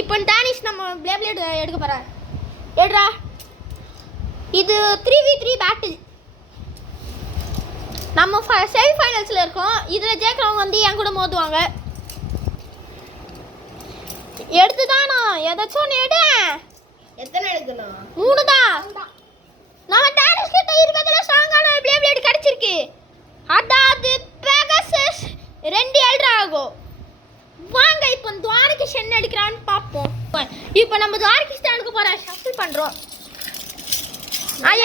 இப்போ டானிஷ் நம்ம பிளேட் எடுக்க போகிறேன். எடுறா. இது 3v3 பேட்டில். நம்ம செமி ஃபைனல்ஸில் இருக்கோம். இதில் ஜெயிக்கிறவங்க வந்து என் கூட மோதுவாங்க. எடுத்து தானா ஏதாச்சும் ஒன்று எடு. எத்தனை எடுக்கணும்? 3 தான். நம்ம டானிஷ் கிட்ட இருக்கிறதுல ஸ்ட்ராங்கான பிளேட் கிடைச்சிருக்கு. அதாவது பெகாசஸ் 2 எல்ட்ராகோ. வாங்க இப்போ துவாரகிஷ் என்ன எடுக்கிறான்னு பார்ப்போம். இப்போ நம்ம துவாரகிஷ் தான் எடுக்க போகிறோம். ஷஃபில் பண்ணுறோம்.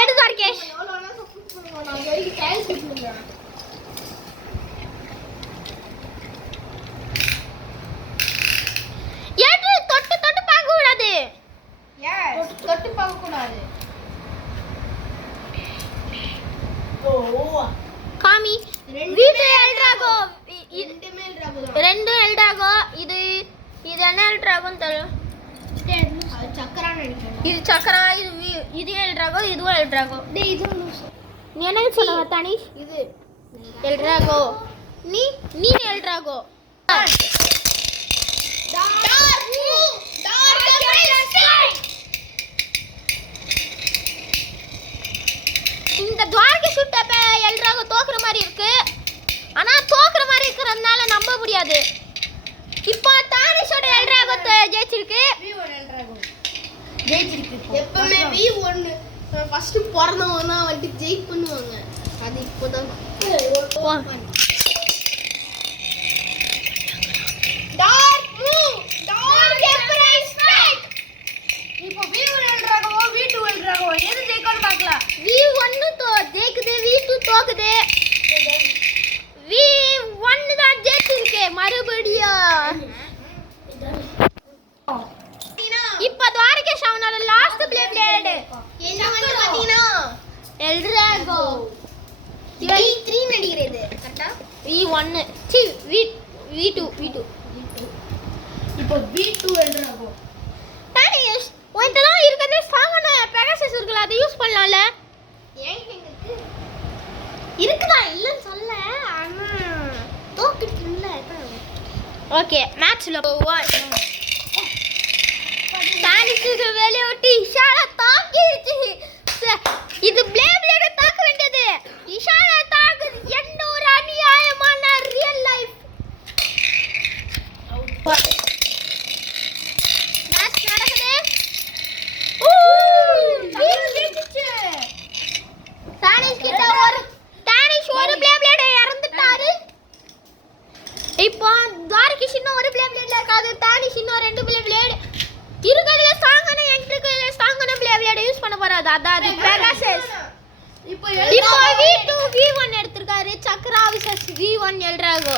எடு துவாரகிஷ். எடு. தொட்டு தொட்டு பார்க்க கூடாது. தொட்டு பார்க்க கூடாது. காமி. வீட்டு எல்ட்ராகோ. ரெண்டுமே எல்ட்ராகோ. இது என்ன எல்ட்ராகோன்னு தெரியும். சக்கரா நினைக்கிறேன். இது சக்கரா. இது எல்ட்ராகோ. இதுவும் எல்ட்ராகோ. நீ என்ன சொல்லுவ தானிஷ்? இது எல்ட்ராகோ. நீ எல்ட்ராகோ. இந்த துவாரகிஷ் எல்ட்ராகோ தோக்குற மாதிரி இருக்கு. ஆனா தோக்குற மாதிரி இருக்கிறதுனால நம்ப முடியாது. இப்போ தானிஷோட எல்ட்ராகோ ஜெயிச்சிருக்கு. எப்பவுமே V1 ஃபர்ஸ்ட் பிறந்தவங்க தான் வந்து ஜெயிக் பண்ணுவாங்க. அது இப்போதான் இப்போ V1 எல்ட்ராகோ V2 எல்ட்ராகோ எது ஜெயிக்கும்னு பார்க்கலாம். V1 ஜெயிக்குது. V2 தோக்குது. V1 தான் ஜெயிச்சிருக்கு மறுபடியும். இப்போ துவாரகிஷ் அவனோட லாஸ்ட் பிளேட் என்ன வந்து பாத்தீங்கன்னா எல்ட்ராகோ V3 நடிக்கிறது கரெக்ட்டா? V1 சி V2 இப்போ V2 எல்ட்ராகோ. தானிஷ் உன்கிட்ட தான் இருக்கிறதே ஸ்ட்ராங்கான பெகாசஸ் இருக்குல்ல, அதை யூஸ் பண்ணலாம்ல. ஏன் எங்களுக்கு இருக்குதா இல்லைன்னு சொல்ல. ஆனா தோக்கிட்டுல ஓகே மேட்ச்ல போவோம். தானிஷுக்கு வெளியே விட்டு இஷாரா தாக்கிடுச்சு. இது பிளேட் தாக்க வேண்டியது. இஷாரா தாக்குது. என்ன ஒரு அநியாயமான ரியல் லைஃப் மேட்ச் நடக்குது. தானிஷ் ஒரு பிளேட் இறந்துட்டாரு. இப்போ துவாரகிஷ் இன்னும் ஒரு பிளேட் இருக்காது. தானிஷ் இன்னும் 2 பிளேட் இருக்கிறதுல ஸ்ட்ராங்கான ஸ்ட்ராங்கான பிளேட் யூஸ் பண்ண போறாது. அதாவது பெகாசஸ். இப்போ V2 V1 எடுத்திருக்காரு. சக்கரா விசஸ் V1 எல்ட்ராகோ.